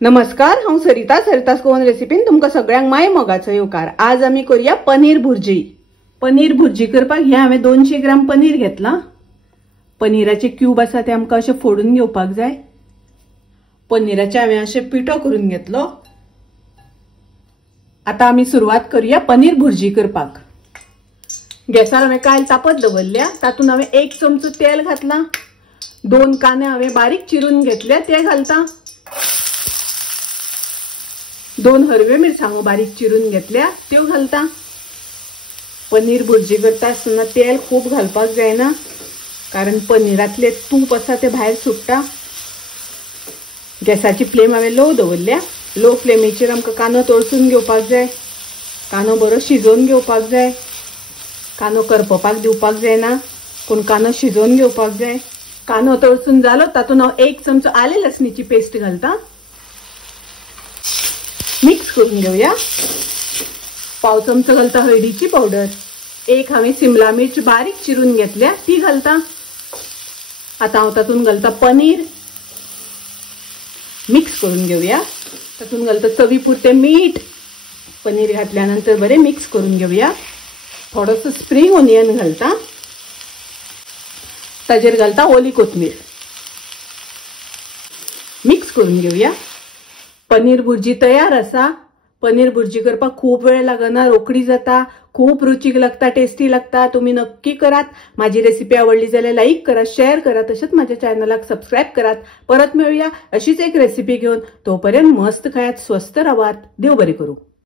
नमस्कार, हांव सरितास गोवन रेसिपीन तुमकां सगळ्यांक माय मोगाचो येवकार। आज आमी करूया पनीर भुर्जी। पनीर भुर्जी करपाक हे हांवें 200 ग्राम पनीर घेतला। पनीराचे क्यूब आसा ते आमकां अशे फोडून घेवपाक जाय। पनीराचे हांवें अशे पिठो करून घेतलो। आता आमी सुरुवात करूया पनीर भुर्जी करपाक। गॅसार हांवें कायल तापत दवरल्या, तातून हांवें 1 चमचो तेल घातला। 2 कांदे हांवें बारीक चिरून घेतले ते घालता। 2 हरव्यो मिरसांगो बारीक चिरून घेतल्या त्यो घालता। पनीर भुर्जी करता आसतना तेल खूब घालपाक जायना, कारण पनीरातले तूप आसा ते भायर सुट्टा। गॅसाची फ्लेम हांवें लो दवरल्या। लो फ्लेमीचेर आमकां कांदो तळसून घेवपाक जाय। कांदो बरो शिजोवन घेवपाक जाय। कांदो करपपाक दिवपाक जायना, पूण कांदो शिजोवन घेवपाक जाय। कांदो तळसून जालो, तातून हांव 1 चमचो आले लसणीची पेस्ट घालता। मिक्स करून घेऊया। पाव चमचो घालता हळदीची पावडर। 1 हांवें सिमला मिर्च बारीक चिरून घेतल्या ती घालता। आता हांव तातून घालता पनीर। मिक्स करून घेऊया। तातून घालता चवीपुरते मीठ। पनीर घातल्यानंतर बरे मिक्स करून घेऊया। थोडंसं स्प्रिंग ओनियन घालता। ताजेर घालता ओली कोथमीर। मिक्स करून घेऊया। पनीर भुर्जी तयार आसा। पनीर भुर्जी करपाक खूप वेळ लागना, रोकडी जाता, खूप रुचीक लागता, टेस्टी लागता। तुम्ही नक्की करात। माझी रेसिपी आवडली जाल्यार लाईक करा, शेअर करा, तसेच माझ्या चॅनलाक सबस्क्राईब करात। परत मिळूया अशीच एक रेसिपी घेऊन। तोपर्यंत मस्त खायात, स्वस्त राहात। देव बरे करू।